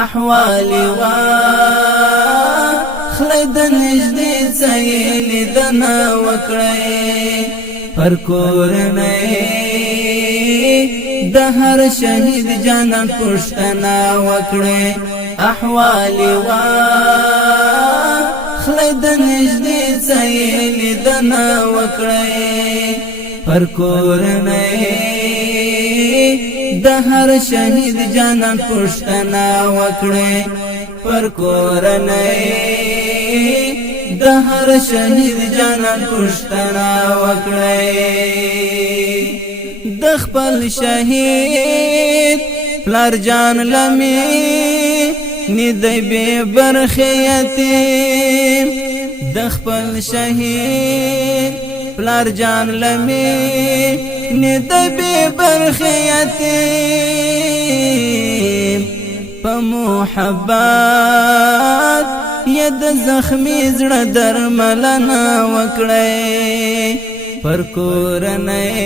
احوالی واخلی د نږدې څه یې لیدنه وکړئ پر کورنۍ د هر شهید جانان پوښتنه وکړئ احوالی واخلی د نږدې څه یې لیدنه وکړئ پر کورنۍ د هر شهید جانان پوښتنه وکړئ پر کورنۍ د هر شهید جانان پوښتنه وکړئ د خپل شهید پلار جان لمی ندی بے برخی یتیم د خپل شهید پلار جان لمی ندی بے برخی یتیم پا محبت ید زخمی زړه درملنه وکړئ پر کورنۍ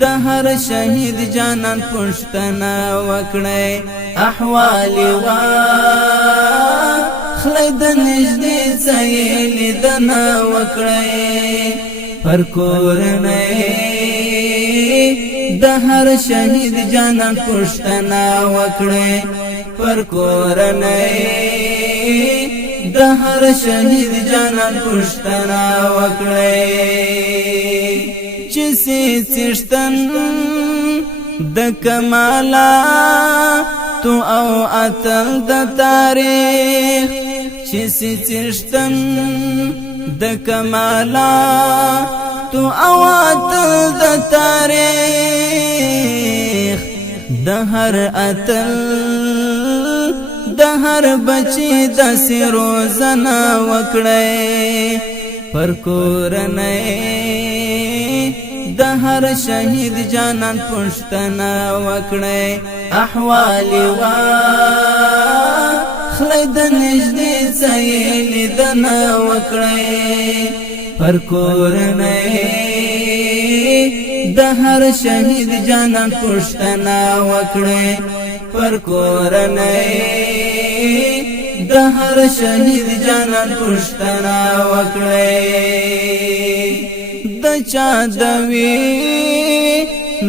د هر شهید جانان پوښتنه وکړئ احوالی واخلی د نږدې څه یې لیدنه وکړئ پر کورنۍ د هر شهید جانان پوښتنه وکړئ پر کورنۍ د هر شهید جانان پوښتنه وکړئ چې سي څښتن د کمالات او اتل د تاریخ چې سي څښتن د کمالات او اتل د تاریخ د هر اتل د هر بچی د روزنه وکړئ پر کورنۍ د هر شهید جانان پوښتنه وکړئ احوالی واخلی د نږدې څه یې لیدنه وکړئ پر کورنۍ د هر شهید جانان پوښتنه وکړئ پر کورنۍ د هر شهید جانان پوښتنه وکړئ د چا دوی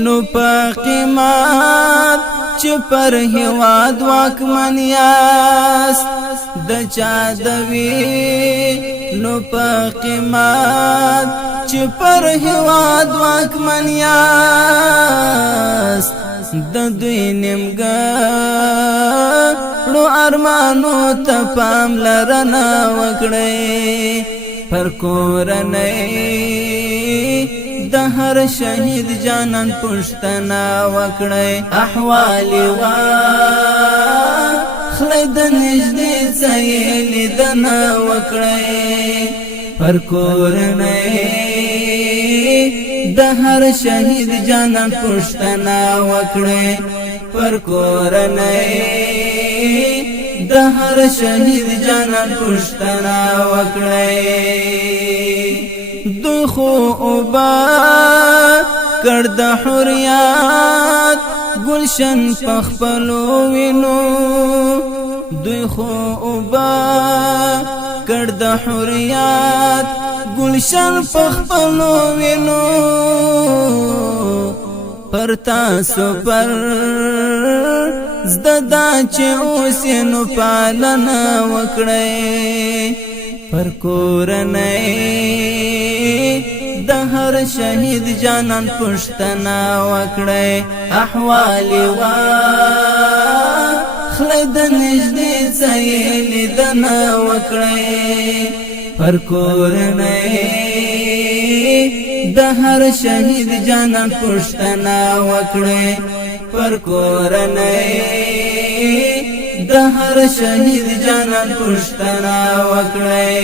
نو په قیمت چې پر هیواد واکمن یاست د چا دوی نو په قیمت چې پر هیواد واکمن یاست د دوی نیمګړو ارمانو ته پاملرنه وکړئ پر کورنۍ د هر شهید جانان پوښتنه وکړئ احوالی واخلی د نږدې څه یې لیدنه وکړئ پر کورنۍ د هر شهید جانان پوښتنه وکړئ پر کورنۍ د هر شهید جانان پوښتنه وکړئ دوی خو اوبه کړ د حریات گلشن په خپلو وینو دوی خو اوبه کړ د حریات گلشن په خپلو وینو پر تاسو پر زده دا چې اوس یې نو پالنه وکړئ پر کورنۍ د هر شهید جانان پوښتنه وکړئ احوالی واخلی د نږدې څه یې لیدنه وکړئ پر کورنۍ د هر شهید جانان پوښتنه وکړئ پر کورنۍ د هر شهید جانان پوښتنه وکړئ